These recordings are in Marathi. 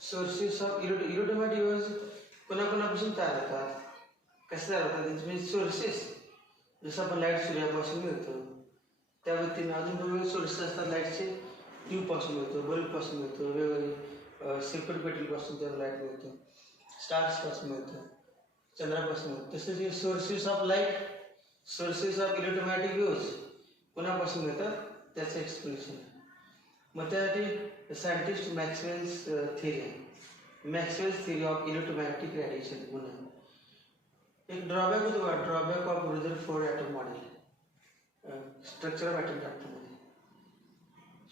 सोर्सेस ऑफ इलेक्ट्रोमॅग्नेटिक वेव्हज कोणाकोणापासून तयार होतात, कसे तयार होतात त्यांचे म्हणजे सोर्सेस. जसं आपण लाईट सूर्यापासून मिळतो त्या पद्धतीने अजून वेगवेगळे सोर्सेस असतात. लाईटचे ट्यूबपासून मिळतो, बल्बपासून मिळतो, वेगवेगळे सिल्वर पेटलपासून त्याला लाईट मिळतो, स्टार्सपासून मिळतो, चंद्रापासून मिळतो. तसेच हे sources of light, sources of electromagnetic waves कोणापासून मिळतात त्याचं एक्सप्लेनेशन. मग त्यासाठी सायंटिस्ट मॅक्सवेल्स थिअरी आहे, Maxwell's theory of electromagnetic radiation म्हणून. एक ड्रॉबॅक होतो का, drawback of Rutherford atom model, structure of atom मध्ये.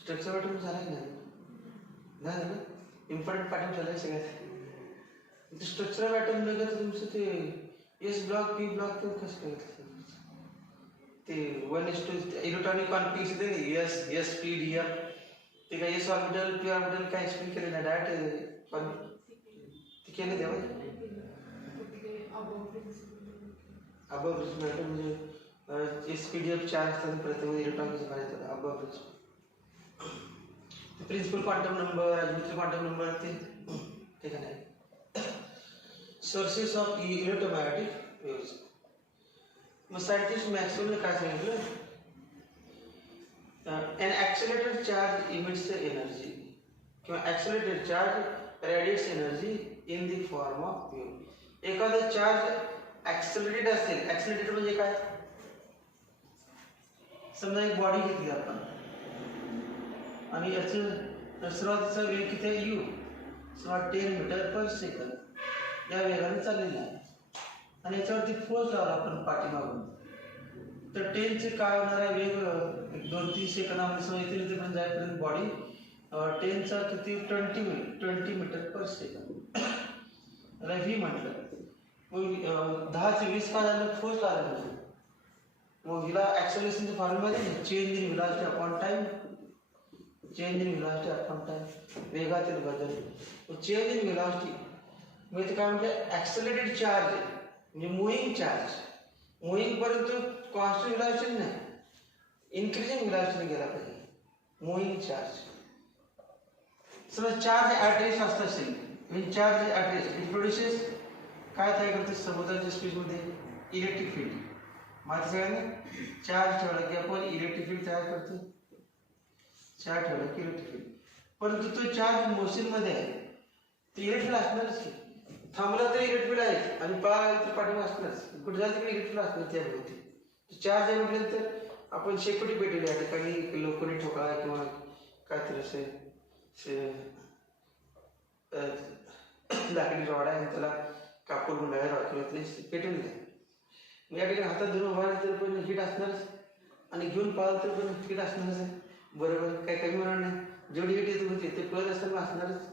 स्ट्रक्चर ऑफ ॲटम झालं नाही झालं, इम्पॉर्टंट पार्ट झालं आहे सगळ्यात. स्ट्रक्चर ऑफ ॲटम नाही का तर तुमचं ते एस ब्लॉक पी ब्लॉक तर कसं काय ते 1:2 electronic configuration S S P D F ते काय एस ऑर्बिटल पी ऑर्बिटल काय एक्सप्लेन केलं नाही, डायरेक्ट ते केलं तेव्हा अबव प्रिन्सिपल म्हणजे एस पी डी एफ 4 असतात प्रत्येक इलेक्ट्रॉनिकचं करायचं aufbau principle. Principal quantum number, ॲडमिटर क्वांटम नंबर ते काय नाही. Sources of electromagnetic waves. मग सायंटिस्ट मॅक्सवेलने काय सांगितलं, an accelerated charge emits the energy किंवा accelerated charge radiates energy in the form of wave. एखादा चार्ज ऍक्सेलरेटेड असेल, ऍक्सेलरेटेड म्हणजे काय, समजा एक बॉडी घेतली आपण आणि याचं सुरुवातीचा वेग किती आहे यू, समजा 10 मीटर पर सेकंद या वेगाने चाललेला आहे आणि याच्यावरती फोर्स लावला आपण पाठीमागून, तर 10चे काय होणार आहे वेग 2-3 सेकंदामध्ये समजा इथे इथेपर्यंत जाईपर्यंत बॉडी 10चा किती 20 मीटर पर सेकंद याला व्ही म्हटलं. मग 10 चे 20 काय झालं, फोर्स लागला म्हणजे. मग हिला ॲक्सेलरेशनच्या फॉर्म्युलामध्ये change in velocity upon time, change in velocity upon time, वेगातील बदल. चेंज इन व्हेलॉसिटी म्हणजे काय म्हणजे ॲक्सेलरेटेड चार्ज म्हणजे मुव्हिंग चार्ज, मुव्हिंग परंतु कॉन्स्टंट व्हेलॉसिटी नाही, इन्क्रीजिंग व्हेलॉसिटीने गेला पाहिजे मुव्हिंग चार्ज. समजा चार्ज ॲट रेस्ट असत असेल म्हणजे charge at rest it produces काय तयार करते समुद्राच्या स्पेसमध्ये इलेक्ट्रिक फील्ड. माहिती सगळ्यांना चार्ज ठेवला की आपण इलेक्ट्रिक फील्ड तयार करतो, चार्ज ठेवला की इलेक्ट्रिक फील्ड. परंतु तो चार्ज मोशनमध्ये आहे ते इलेक्ट्रिक असणारच की, थांबला तर इलेक्ट्रिक फील्ड आहे आणि पळाला तर पाठीमागे असणारच, कुठे जायचं तिकडे इलेक्ट्रिक फील्ड असणार त्याभोवती. चार्ज आहे म्हटल्यानंतर आपण शेकोटी पेटवली या ठिकाणी लोखंडी ठोकळा किंवा काहीतरी असे लाकडी रॉड आहे त्याला कापड गुंडाळा किंवा ते पेटवून द्या. मग या ठिकाणी हातात धरून उभा तर पण हिट असणारच आणि घेऊन पाहिलं तर पण हिट असणारच आहे, बरोबर, काही कमी होणार नाही. जेवढी हिट येत होती ते पळत असताना असणारच.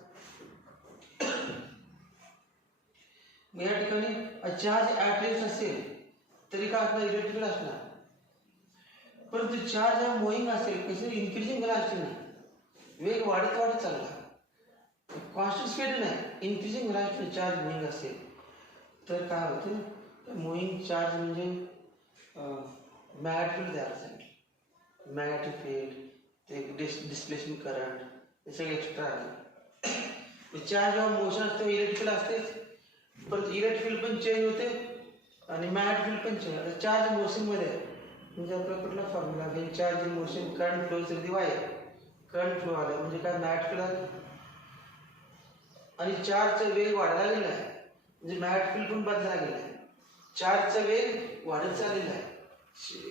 मग या ठिकाणी चार्ज ॲट रेस्ट असेल तरी काय असणार, इलेक्ट्रिकल असणार. परंतु चार्ज हा मुव्हिंग असेल, कसे इन्क्रीजिंग व्हेलॉसिटी नाही, वेग वाढत वाढत चालला, कॉन्स्टंट स्पीड नाही, इन्क्रीजिंग व्हेलॉसिटी चार्ज मुव्हिंग असेल तर काय होते, मुव्हिंग चार्ज म्हणजे मॅग्नेटिक फील्ड तयार झाले, मॅग्नेटिक फील्ड ते डिस्प्लेसमेंट करंट हे सगळे एक्स्ट्रा आले. चार्ज ऑफ मोशन असते इलेक्ट्रिकल असतेच, परंतु इलेक्ट्रिक फील्ड पण चेंज होते आणि मॅग्नेटिक फील्ड पण चेंज होते. चार्ज मोशनमध्ये म्हणजे आपला कुठला फॉर्म्युला आहे, charge in motion current flow is the wire, current flow आला म्हणजे काय मॅग्नेटिक फील्ड आलं आणि चार्जचा वेग वाढला गेला आहे म्हणजे मॅग्नेटिक फील्ड पण बदलायला गेला आहे. चार्जचा वेग वाढत चाललेला आहे,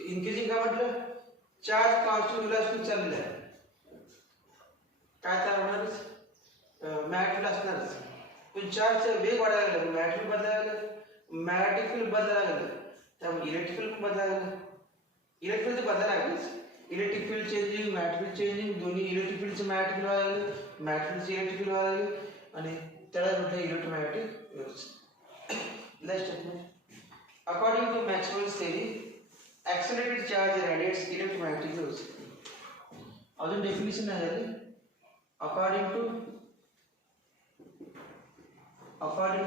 इन्क्रीजिंग काय म्हटलं, चार्ज कॉन्स्टंट व्हेलॉसिटी चाललेला आहे, काय तयार होणारच मॅग्नेटिक फील्ड असणारच. पण चार्जचा वेग वाढायला गेला, मॅग्नेटिक फील्ड बदलायला गेलं, मॅग्नेटिक फील्ड बदलायला गेलं त्यामुळे इलेक्ट्रिक फील्ड पण बदलायला गेलं. इलेक्ट्रिक फील्ड बदलायला लागलीच, electric field changing magnetic field changing, दोन्ही इलेक्ट्रिक फील्डचं मॅग्नेटिक फील्ड व्हायला लागलं, मॅग्नेटिक फील्डचं इलेक्ट्रिक फील्ड व्हायला लागलं आणि त्याला म्हटलं electromagnetic waves. Last statement. According to Maxwell's theory, accelerated charge radiates electromagnetic waves. अजून डेफिनेशन आहे झाली. According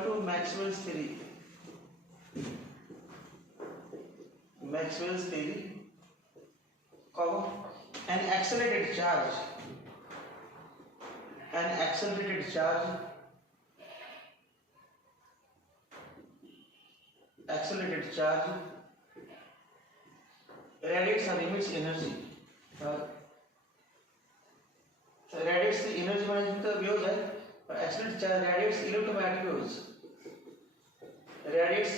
to Maxwell's theory, Maxwell's theory, comma, an accelerated charge radiates or emits energy. Radiates the energy management waves है, और accelerated charge radiates electromagnetic waves. Radiates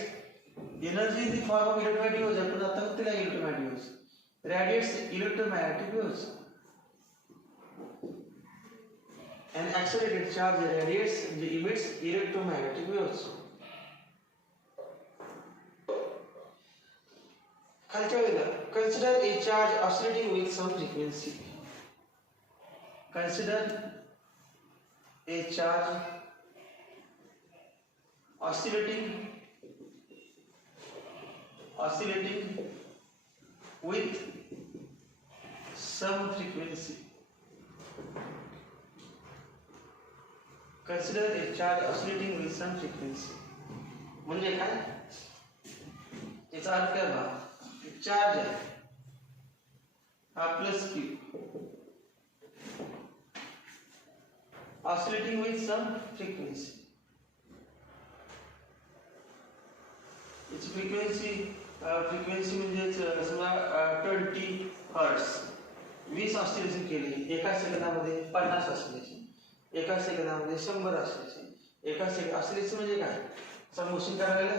energy in the form of electromagnetic waves. आपण आता तिला electromagnetic waves. Radiates electromagnetic waves. An accelerated charge radiates and emits electromagnetic waves. Consider a charge oscillating with some frequency. Consider a charge oscillating with some frequency. Consider a charge oscillating with some frequency. म्हणजे काय? याचा अर्थ काय बघा? चार्ज आहे हा plus Q oscillating with some frequency. its frequency म्हणजे समजा 20 हर्ट्ज 20 ऑसिलेशन केली एका सेकंदामध्ये 50 ऑसिलेशन एका सेकंदामध्ये 100 ऑसिलेशन एका सेकंद ऑसिलेशन म्हणजे काय मोशन करायला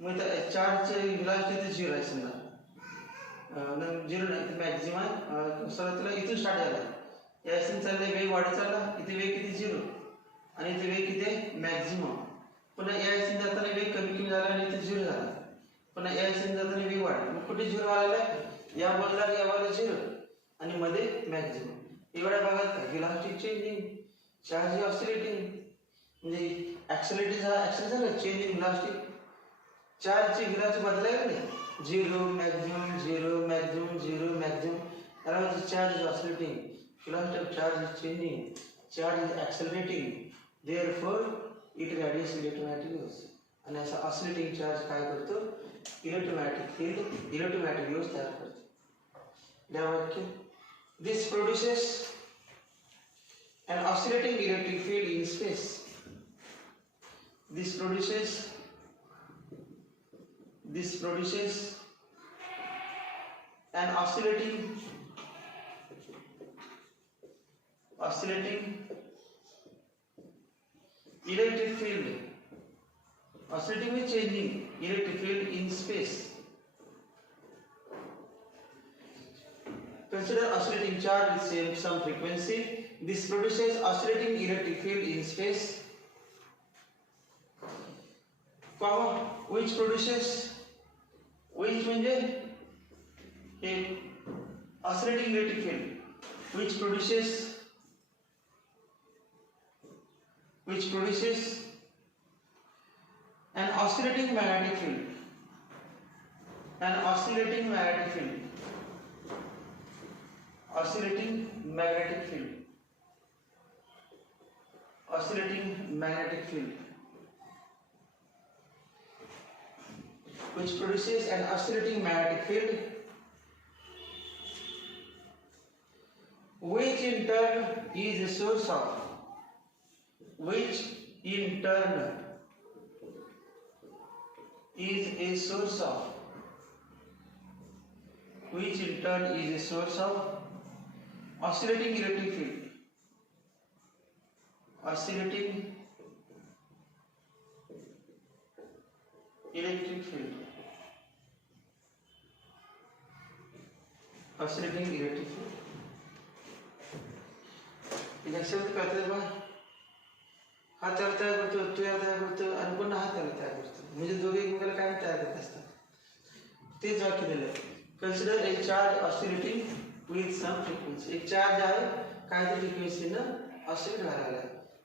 मग चार्जचे व्हेलॉसिटी 0 आहे समजा 0 नाही मॅक्सिमम सुरुवातीला इथून स्टार्ट झाला या एसएन चालले वेग वाढत चालला इथे वेग किती 0 आणि इथे वेग किती मॅक्सिमम पुन्हा या एसएन जाताना वेग कमी झाला आणि इथे 0 झाला पुन्हा या एसएन जाताना वेग वाढला मग कुठे 0 आलेला या बदला 0 आणि मध्ये मॅक्सिमम एवढ्या भागात व्हेलॉसिटी चेंजिंग चार्ज ऑसिलेटिंग म्हणजे ऍक्सेलरेटर चेंजिंग व्हेलॉसिटी चार्जची व्हेलॉसिटी बदलायला नाही 0 maximum 0 maximum 0 maximum around the charge is oscillating velocity of charge is changing charge is accelerating therefore it radiates electromagnetic waves and as oscillating charge काय करतो electromagnetic waves तयार करतो त्यामुळे this produces an oscillating electric field in space this produces an oscillating electric field oscillating with changing electric field in space. Consider oscillating charge with some frequency. This produces oscillating electric field in space, which म्हणजे हे oscillating electric field which produces an oscillating magnetic field oscillating magnetic field which produces an oscillating magnetic field which in turn is a source of oscillating electric field oscillating electric field लक्षात कळतंय बा हा त्याला तयार करतो तू याला तयार करतो आणि पुन्हा हा त्याला तयार करतो म्हणजे दोघे एकमेकाला काय तयार करत असतात तेच वाक्य दिलं consider a charge oscillating with some frequency एक चार्ज आहे काय त्या फ्रिक्वेन्सीनं ऑसिलेट व्हायला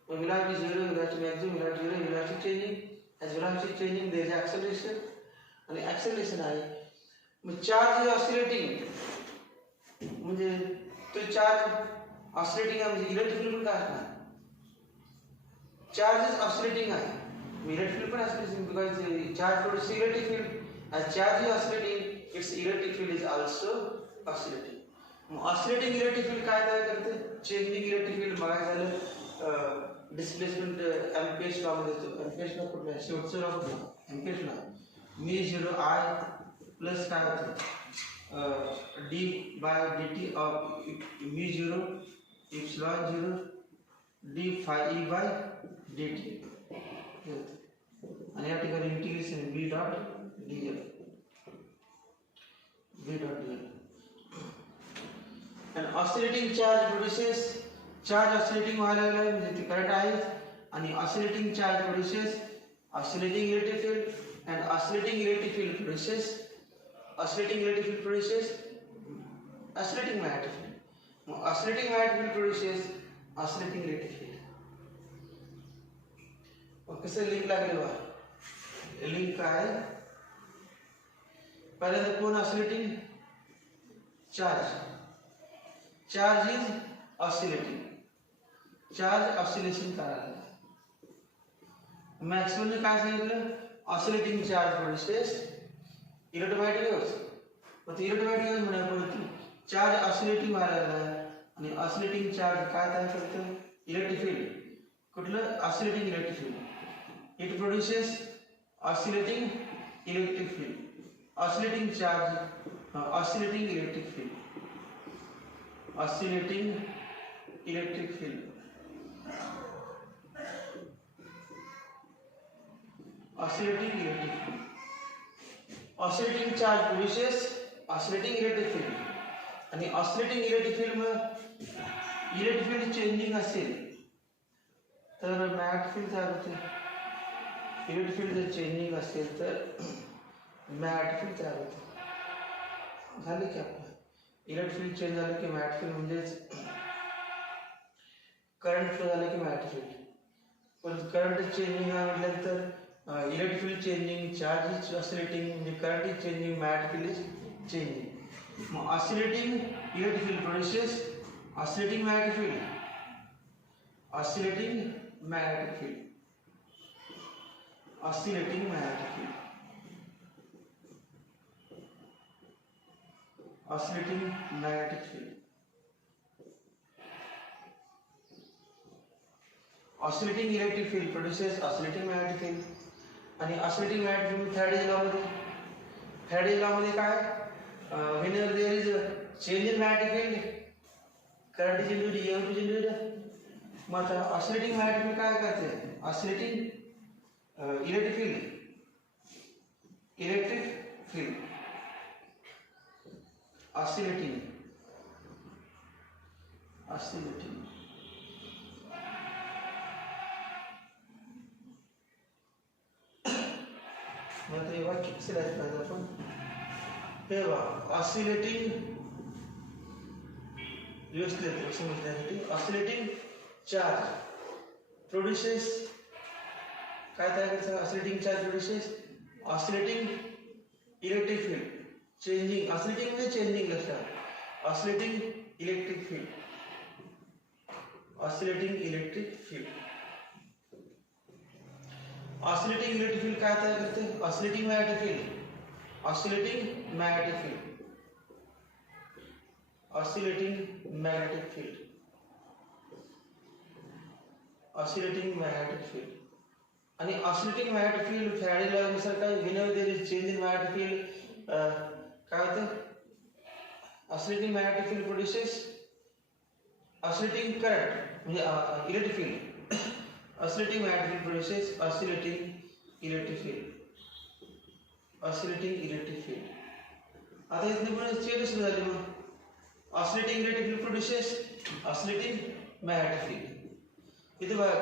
मग velocity 0 velocity maximum velocity changing as velocity changing there is acceleration आणि acceleration आहे मग चार्ज ऑसिलेटिंग म्हणजे तो चार्ज ऑसिलेटिंग आहे म्हणजे इलेक्ट्रिक फील्ड पण काय असणार चार्ज इज ऑसिलेटिंग आहे इलेक्ट्रिक फील्ड पण oscillating because charge produce electric field as charge is oscillating its electric field is also oscillating. Oscillating electric field काय तयार करते? चेंजिंग इलेक्ट्रिक फील्ड बघायला झालं डिस्प्लेसमेंट एम्पियर्स लॉ मध्ये येतो. एम्पियर्स लॉ कुठला आहे? शेवटचा लॉ कुठला? Ampere's law. Mu 0 I plus काय होतं d by dt of mu 0 epsilon 0 d phi e by dt आणि या ठिकाणी integration b dot dl b dot dl. and oscillating charge produces charge oscillating व्हायला लागला म्हणजे ते करंट आहे आणि oscillating charge produces oscillating electric field and oscillating electric field produces oscillating magnetic field. Oscillating magnetic field produces oscillating electric field. मग कसं लिंक लागले बा? लिंक काय? पहिल्यांदा कोण oscillating? Charge. Charge is oscillating. Charge oscillation करायला. मॅक्सवेलने काय सांगितलं? Oscillating charge produces electromagnetic waves. मग इलेक्ट्रोमॅग्नेटिक वेव्हज म्हणायला चार्ज ऑसिलेटिंग व्हायला लागला आणि ऑसिलेटिंग चार्ज काय तयार करतं? Electric field. कुठलं? Oscillating electric field. It produces oscillating electric field. Oscillating charge oscillating electric field. oscillating electric field. Oscillating electric field. Oscillating charge produces oscillating electric field आणि oscillating electric field मध्ये electric field changing असेल तर magnetic field तयार होते. electric field जर changing असेल तर magnetic field तयार होते. झाले की आपलं इलेक्ट्रिक फील्ड चेंज झालं की मॅग्नेटिक फील्ड म्हणजेच करंट फ्लो झालं की मॅग्नेटिक फील्ड. पण करंट चेंजिंग म्हटल्यानंतर electric field changing, charge is oscillating म्हणजे current is changing, magnetic field is changing. मग oscillating electric field produces oscillating magnetic field. Oscillating magnetic field. Oscillating magnetic field. oscillating magnetic field. Oscillating electric field produces oscillating magnetic field आणि oscillating magnetic field Faraday's law मध्ये Faraday's law मध्ये काय whenever there is a change in magnetic field current is induced, EMF is induced. मग आता oscillating magnetic field काय करते? oscillating electric field oscillating मग ते वाक्य कसं लिहायचं आपण? हे बघा ऑसिलेटिंग व्यवस्थित येतं समजण्यासाठी. ऑसिलेटिंग चार्ज प्रोड्युसेस काय तयार करायचं? Oscillating charge produces oscillating electric field. Changing oscillating म्हणजे चेंजिंग लक्षात. Oscillating electric field. Oscillating electric field. Oscillating electric field काय तयार करते? Oscillating magnetic field. Oscillating magnetic field. Oscillating magnetic field. Oscillating magnetic field. आणि oscillating magnetic field Faraday law नुसार काय whenever there is change in magnetic field काय होतं? Oscillating magnetic field produces oscillating current म्हणजे electric field. Oscillating magnetic field produces oscillating electric field. Oscillating electric field. आता इथली पण चेंज सुरू झाली. मग oscillating electric field produces oscillating magnetic field. इथे बघा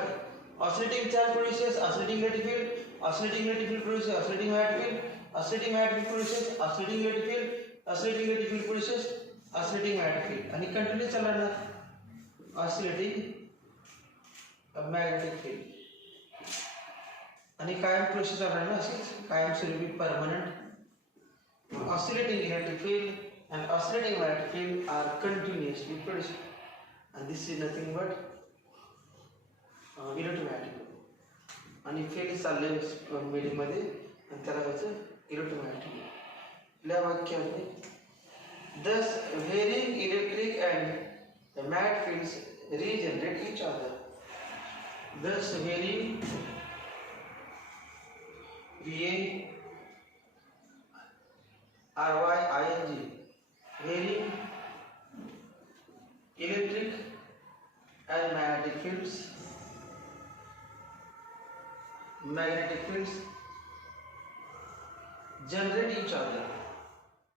oscillating charge produces oscillating electric field. Oscillating electric field produces oscillating magnetic field. Oscillating magnetic field produces oscillating electric field. Oscillating electric field produces oscillating magnetic field. आणि कंटिन्यू चालणार ना oscillating magnetic field. आणि कायम प्रोसेस चालणार ना असेच कायमस्वरूपी permanent. Oscillating electric field and oscillating magnetic field are continuously produced. And this is nothing but electromagnetic आणि फेल चालले मीडियम मध्ये आणि त्याला व्हायचं इलेक्ट्रोमॅग्नेटिक. पहिल्या वाक्यामध्ये thus varying electric and magnetic fields regenerate each other. Thus varying VARYING varying electric and magnetic fields generate each other.